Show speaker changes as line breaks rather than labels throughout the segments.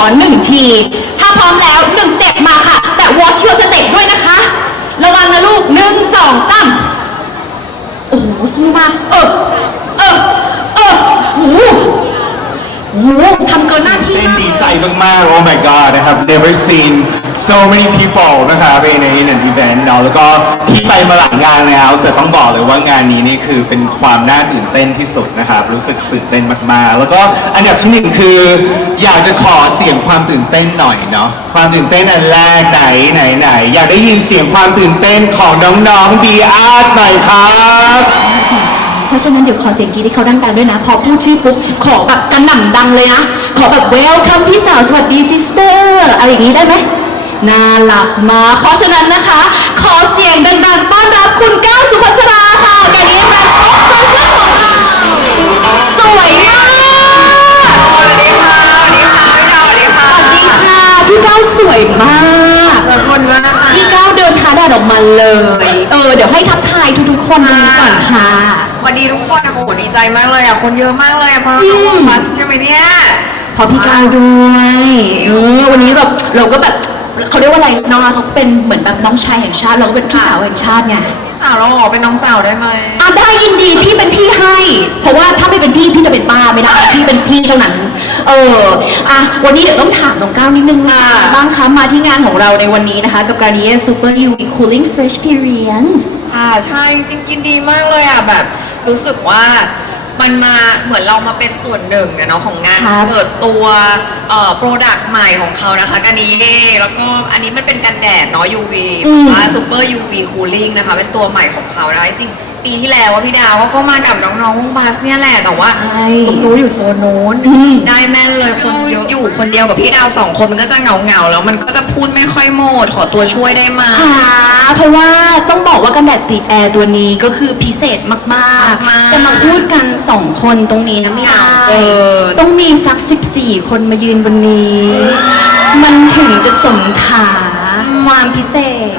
อหนึ่งที ถ้าพร้อมแล้วหนึ่งสเต็ปมาค่ะ แต่ watch your step ด้วยนะคะ ระวังนะลูกหนึ่งสองสามโอ้โหสู้มากเออเออเออโอ้โหโอ้โหทำเกินหน้าที่
เต้น
มาก
ดีใจมากๆ Oh my god I have never seen so many people นะครับ in a in an event เนาะแล้วก็พี่ไปมาหลายงานแล้ว แต่ต้องบอกเลยว่างานนี้นี่คือเป็นความน่าตื่นเต้นที่สุดนะครับรู้สึกตื่นเต้นมากๆ แล้วก็อันดับที่หนึ่งคือ อยากจะขอเสียงความตื่นเต้นหน่อยเนาะความตื่นเต้นอันแรกไหนไหนไหนอยากได้ยินเสียงความตื่นเต้นของน้องๆ B R หน่อยครับ
เพราะฉะนั้นเดี๋ยวขอเสียงกรีดให้เขาดังๆด้วยนะ พอพูดชื่อปุ๊บขอแบบกระหน่ำดังเลยนะ ขอแบบ welcome พี่สาวสวัสดี sister อะไรอย่างนี้ได้ไหม น่ารักมากเพราะฉะนั้นนะคะ ขอเสียงดังๆต้อนรับคุณก้าวสุภาษราค่ะการนี้มาชมคอนเสิร์ตของเราสวยมาก
สวัสดีค่ะ สวัสดีค่ะพี่ดาวสวัสดีค่ะ
สวัสดีค่ะพี่ก้าวสวยมาก
ขอบคุณมากนะคะ
พี่ก้าวเดินท้าแดดออกมาเลย เออ เดี๋ยวให้ทักทายทุกๆคนก่อนค่ะ
สวัสดีทุกคนอะโหดีใจมากเลยอะคนเยอะมากเลยอะเพราะ
อื
น้อง
ม
บัสใช่ไหมเนี่ย
พอพี่ก้าวด้วยเออวันนี้แบบเราก็แบบ เขาเรียกว่าอะไรน้องเขาก็เป็นเหมือนแบบน้องชายแห่งชาติเราก็เป็นพี่สาวแห่งชาติไง
สาวเราขอเป็นน้องสาวได้ไหม
อะได้ยินดีพี่เป็นพี่ให้ เพราะว่าถ้าไม่เป็นพี่พี่จะเป็นป้าไม่ได้พี่เป็นพี่เท่านั้น เอออะวันนี้เดี๋ยวต้องถามน้องก้าวนิดนึงนะบ้างคะมาที่งานของเราในวันนี้นะคะ กับการนี้ Super UV Cooling Fresh Experience
อ่าใช่จริงๆกินดีมากเลยอะแบบรู้สึกว่า มันมาเหมือนเรามาเป็นส่วนหนึ่งอะเนาะของงาน
ครับ
เปิดตัวเอ่อโปรดักต์ใหม่ของเขานะคะกันนี้แล้วก็อันนี้มันเป็นกันแดดเนาะ UV
อืม
ว่า Super UV Cooling นะคะ เป็นตัวใหม่ของเขานะคะจริงๆ ปีที่แล้วว่าพี่ดาวก็มากับน้องๆวงบาสเนี่ยแหละแต่ว่า
ใช่
ตรงนู้นอยู่โซนนู้น
อืม
ได้แม่นเลยคนเยอะอยู่คนเดียวกับพี่ดาวสองคนมันก็จะเหงาเหงาๆแล้วมันก็จะพูดไม่ค่อยโหมดขอตัวช่วยได้ไหม
ค่ะเพราะว่าต้องบอกว่ากันแดดติดแอร์ตัวนี้ก็คือพิเศษมาก
มาก
ๆ
ๆ
จะมาพูดกันสองคนตรงนี้นะไม่ได้
เออ
ต้องมีสัก 14 คนมายืนบนนี้ มันถึงจะสมฐาความพิเศษ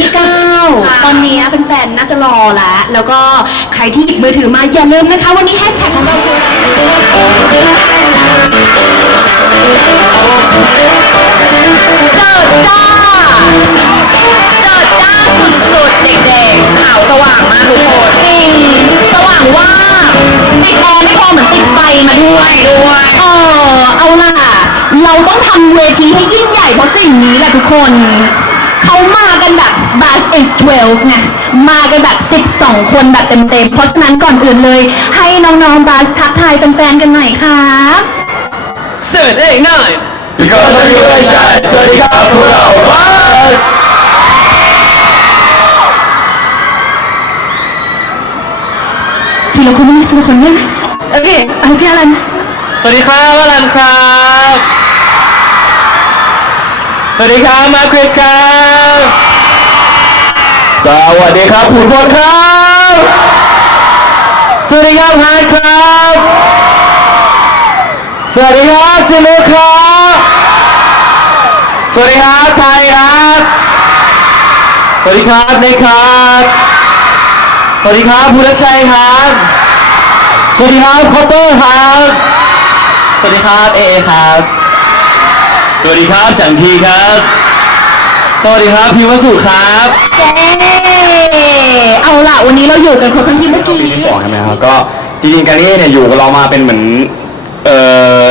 พี่ก้าว
ค่ะ
ตอนนี้แฟนๆน่าจะรอแล้ว แล้วก็ใครที่หยิบมือถือมาอย่าลืมนะคะ วันนี้แฮชแท็กของเราคือเจิดจ้าเจิดจ้าสุดๆ เด็กๆ
ขาวสว่างมากทุกคน
จริงสว่างว่าบติดแอร์ไม่พอเหมือนติดไฟมาด้วย
ด้วย
เออเอาล่ะ เราต้องทำเวทีให้ยิ่งใหญ่เพราะสิ่งนี้แหละทุกคน เขามากันแบบ Bus is 12ไงมากันแบบ 12 คนแบบเต็มๆ เพราะฉะนั้นก่อนอื่นเลย ให้น้องๆบัสทักทายแฟนๆ กันหน่อยครับ
เสิร์ชเองหน่อย because of you I shine สวัสดีครับพวกเราบัส
ทีละคนได้ไหมทีละคนได้ไหมโอเคเอาพี่อลัน
สวัสดีครับวรันครับ สวัสดีครับมาคริสครับ สวัสดีครับผุนพลครับ สวัสดีครับฮายครับ สวัสดีครับจิมุครับ สวัสดีครับไทยครับ สวัสดีครับเนคครับ สวัสดีครับภูรชัยครับ สวัสดีครับคอปเปอร์ครับ สวัสดีครับเอเอครับ สวัสดีครับจันทีครับ สวัสดีครับพิวสุครับ
เย้เอาล่ะวันนี้เราอยู่กันครบทั้งทีมเมื่อกี้
ปีที่สองใช่ไหมครับก็จริงๆการนี้เนี่ยอยู่กับเรามาเป็นเหมือน เอ่อ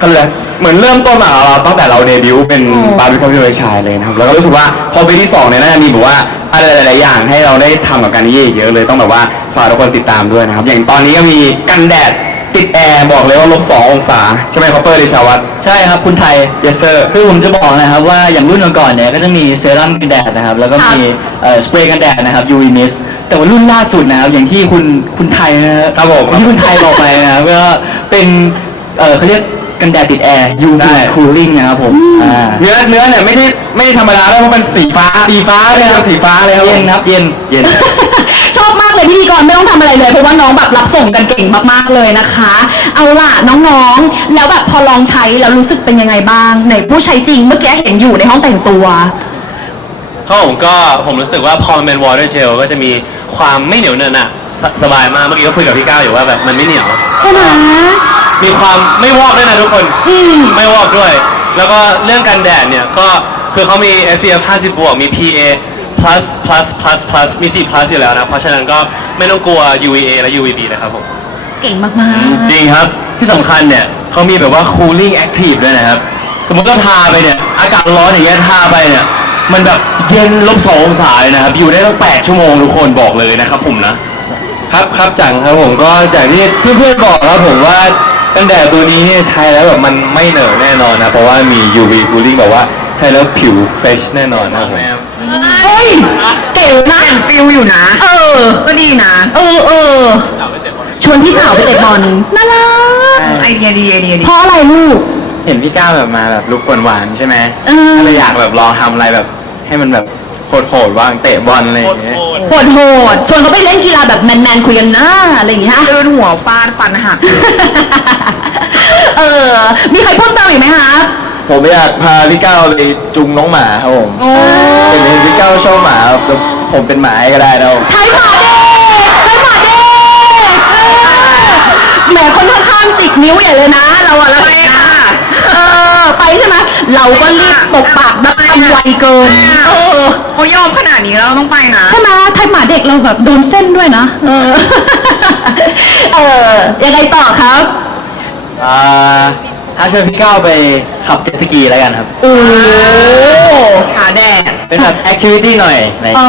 ก็เลยกเหมือนเริ่มต้นมาของเราตั้งแต่เราเดบิวต์เป็นบาร์บีคิวพี่ชายเลยนะครับแล้วก็รู้สึกว่าพอปีที่สองเนี่ยน่าจะมีแบบว่าอะไรหลายๆอย่างให้เราได้ทำกับการนี้เยอะเลยต้องแบบว่าฝากทุกคนติดตามด้วยนะครับ อย่างตอนนี้ก็มีกันแดด ติดแอร์บอกเลยว่าลบสององศา ใช่ไหมคอปเปอร์เดชาวัต
ใช่ครับคุณไทย
yes sir
คือผมจะบอกนะครับว่าอย่างรุ่นก่อนๆเนี่ยก็จะมีเซรั่มกันแดดนะครับ แล้วก็มีเอ่อสเปรย์กันแดดนะครับ UV Mist แต่ว่ารุ่นล่าสุดนะครับ อย่างที่คุณคุณไทยนะครับ
ผม
อย่างที่คุณไทยบอกไปนะครับก็เป็นเออเขาเรียก กันแดดติดแอร์ UV
ใช่
Cooling นะครับผมอ่า
เนื้อเนื้อเนี่ยไม่ได้ไม่ธรรมดาด้วยเพราะมันสีฟ้าสีฟ้าเลยครับสีฟ้าเลยครับ
เย็นครับเย็น
เย็น
ชอบมากเลยพิธีกรไม่ต้องทำอะไรเลยเพราะว่าน้องแบบรับส่งกันเก่งมากๆเลยนะคะ เอาล่ะน้องๆ แล้วแบบพอลองใช้แล้วรู้สึกเป็นยังไงบ้างไหนผู้ใช้จริงเมื่อกี้เห็นอยู่ในห้องแต่งตัว
ครับผมก็ผมรู้สึกว่าพอมันเป็นวอเตอร์เจลก็จะมีความไม่เหนียวเนอะหนะสสบายมากเมื่อกี้ก็คุยกับพี่ก้าวอยู่ว่าแบบมันไม่เหนียว
ใช่ไหม
มีความไม่วอกด้วยนะทุกคน
อืม
ไม่วอกด้วย แล้วก็เรื่องกันแดดเนี่ยก็คือเขามี SPF 50บวกมี PA plus plus plus plus มี 4 plus อยู่แล้วนะ เพราะฉะนั้นก็ไม่ต้องกลัว UVA และ UVB นะครับผม
เก่งมาก
จริงครับ ที่สำคัญเนี่ยเขามีแบบว่า cooling active ด้วยนะครับ สมมติเราทาไปเนี่ย อากาศร้อนอย่างเงี้ยทาไปเนี่ย มันแบบเย็นลบสององศาเลยนะครับ อยู่ได้ตั้งแปดชั่วโมงทุกคนบอกเลยนะครับผมนะ
ครับครับจังครับผมก็อย่างที่เพื่อนๆบอกครับผมว่า กันแดดตัวนี้เนี่ยใช้แล้วแบบมันไม่เหนอะแน่นอนนะ เพราะว่ามี UV cooling แบบว่าใช้แล้วผิวเฟชแน่นอนนะครับผม
ๆเฮ้ยเก๋มาก
ฟิลอยู่นะ
เออ
ก็ดีนะ
เออเออชวนพี่สาวไปเตะบอลน่ารัก
ไอเดียดีไอเดียดี
เพราะอะไรลูก
เห็นพี่ก้าวแบบมาแบบลุกหวานๆใช่ไหม
เออ
ก็เลยอยากแบบลองทำอะไรแบบ ให้มันแบบโหดๆบ้างเตะบอลอะไรอย่างเงี้ย
โหดโหดๆชวนเขาไปเล่นกีฬาแบบแมนๆคุยกันนะอะไรอย่างเงี้ย
ลื่นหัวฟาดฟันหัก
เออ มีใครเพิ่มเติมอีกไหมคะ
ผมอยากพาพี่ก้าวไปจุงน้องหมาครับผม
โอ้
เห็นเห็นพี่ก้าวชอบหมาครับแต่ผมเป็นหมาให้ก็ได้นะครับ
ไทยหมาเด็กไทยหมาเด็กเออแหมคนข้างๆจิกนิ้วใหญ่เลยนะ เราอะเรา
ไปค่ะ
เออ ไปใช่ไหมเราก็รีบตกปากแบบทำไวเกิน เออ
เขายอมขนาดนี้แล้วเราต้องไปนะ
ใช่ไหมไทยหมาเด็กเราแบบโดนเส้นด้วยนะเออ เออยังไงต่อครับ
อ่า ถ้าเชิญพี่ก้าวไปขับเจ็ตสกีแล้วกันครับ
โอ้
หาแดด
เป็นแบบแอคทิวิตี้หน่อยใน
อ๋อ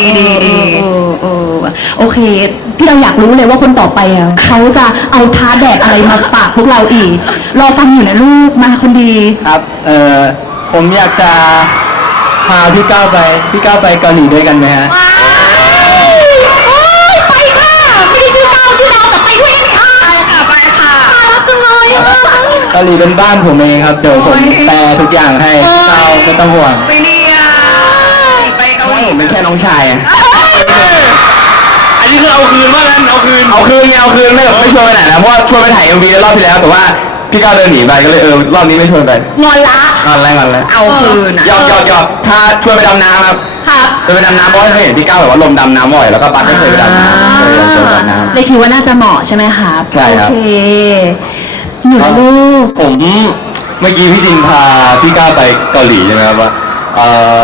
ดีดีดี
เออเออโอเค พี่เราอยากรู้เลยว่าคนต่อไปอะเขาจะเอาท้าแดดอะไรมาฝากพวกเราอีก รอฟังอยู่นะลูกมาคนดี
ครับ เอ่อผมอยากจะพาพี่ก้าวไป พี่ก้าวไปเกาหลีด้วยกันไหมฮะ
ไป
เกาหลีเป็นบ้านผมเองครับเดี๋ยวผมแปลทุกอย่างให้ก้าวไม่ต้องห่วง
ไปเนี่ยไปเกาหลี
ผมเป็นแค่น้องชายอะ
อันนี้คือเอาคืนว่างั้นเอาคืน
เอาคืนไงเอาคืนไม่แบบไม่ชวนไปไหนนะเพราะว่าชวนไปถ่าย MV รอบที่แล้วแต่ว่าพี่ก้าวเดินหนีไปก็เลยเออรอบนี้ไม่ชวนไป
งอนละ
งอนแล้วงอนแล้ว
เอาคืนอะ
หยอกหยอกหยอกถ้าชวนไปดำน้ำครับ
ครับ
ชวนไปดำน้ำเพราะว่าเคยเห็นพี่ก้าวแบบว่าลมดำน้ำบ่อยแล้วก็ปัดก็เคยไปดำน้ำเคยลองชวนไปดำน้ำ
เลยคิดว่าน่าจะเหมาะใช่ไหมครับ
ใช่ครับ
โอเค หนูนะลูก
ผมเมื่อกี้พี่จินพาพี่ก้าวไปเกาหลีใช่ไหมครับว่าเอ่อ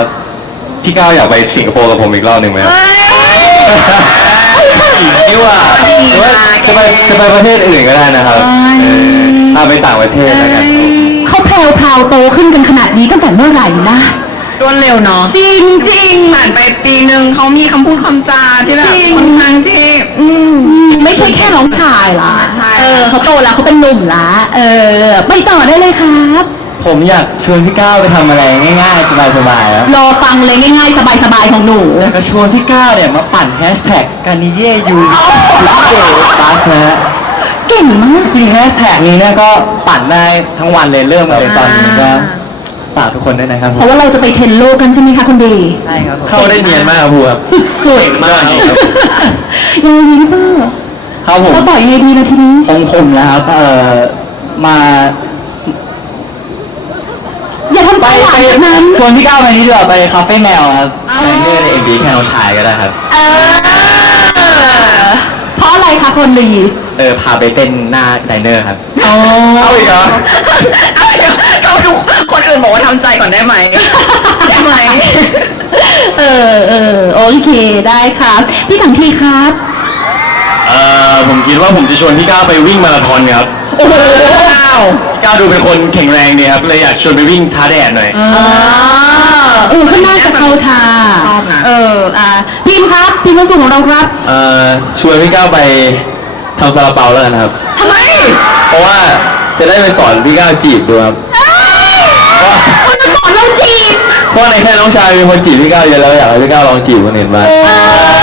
พี่ก้าวอยากไปสิงคโปร์กับผมอีกรอบหนึ่งไหมครับนี่ว่าหรือว่าจะไปจะไปประเทศอื่นก็ได้นะครับเออพาไปต่างประเทศแล้วกัน
เขาแพรวพราวโตขึ้นกันขนาดนี้ตั้งแต่เมื่อไหร่นะ
รวดเร็วเนาะ
จริงจริง
ผ่านไปปีหนึ่งเขามีคำพูดคำจาที่แบบ
จริง
ค่อนข้างที่
อืม ไม่ใช่แค่น้องชายละ
ใช่
เออเขาโตแล้วเขาเป็นหนุ่มละเออ ไปต่อได้เลยครับ
ผมอยากชวนพี่ก้าวไปทำอะไรง่ายๆ สบายๆครับ
รอฟังเลยง่ายๆ สบายๆ ของหนู
อยากจะชวนพี่ก้าวเนี่ยมาปั่นแฮชแท็กการนิเย่ยูยูเดย์บัสนะฮะ
เก่งมาก
จริงแฮชแท็กนี้เนี่ยก็ปั่นได้ทั้งวันเลยเริ่มมาเลยตอนนี้ก็ ฝากทุกคนด้วยนะครับผ
เพ
ม
ราะว่าเราจะไปเทรนโลกกันใช่ไหมคะคุณดี
ใช่ครับผม
เข้าได้เนียนมากครับพูครับ
สุด
เก่งมากครับ
ๆยังไงดีพี่เปอร์
ครับผม
เราต่อยังไงดีนะทีนี้
ผมผมนะครับ เอ่อ มา
อย่าทำ
ไป
ตัวหวา
ไป
นแบบนั้น
ชวนพี่ก้าวไปนี่ดีกว่าไปคาเฟ่แมวครับแต่เนื่อในเอ็มบีแค่น้องชายก็ได้ครับ
เออเพราะอะไรคะคนลี
เออพาไปเต้นหน้าไดเนอร์ครับ
อ๋อ
เอาอีกเหรอ
เอาเดี๋ยวเราดูคนอื่นบอกว่าทำใจก่อนได้ไหม ได้ไหม
เออเออโอเคได้ครับ พี่ถังทีครับ
เอ่อผมคิดว่าผมจะชวนพี่ก้าวไปวิ่งมาราธอนครับ
โอ้โห
พี่ก้าวดูเป็นคนแข็งแรงดีครับเลยอยากชวนไปวิ่งท้าแดดหน่อย
อ่าเออก็น่าจะเข้าทาง
ชอบนะ
เอออ่าพิ มพ์ครับพิมพ์คนสูงของเราครับ
เอ่อชวนพี่ก้าวไปทำซาลาเปาแล้วกันครับ
ทำไม
เพราะว่าจะได้ไปสอนพี่ก้าวจีบดูครับ
คนจะสอนเราจีบ
เพราะในแค่น้องชายมีคนจีบพี่ก้าวเยอะแล้วอยากให้พี่ก้าวลองจีบคนอื่นบ้าง
เออ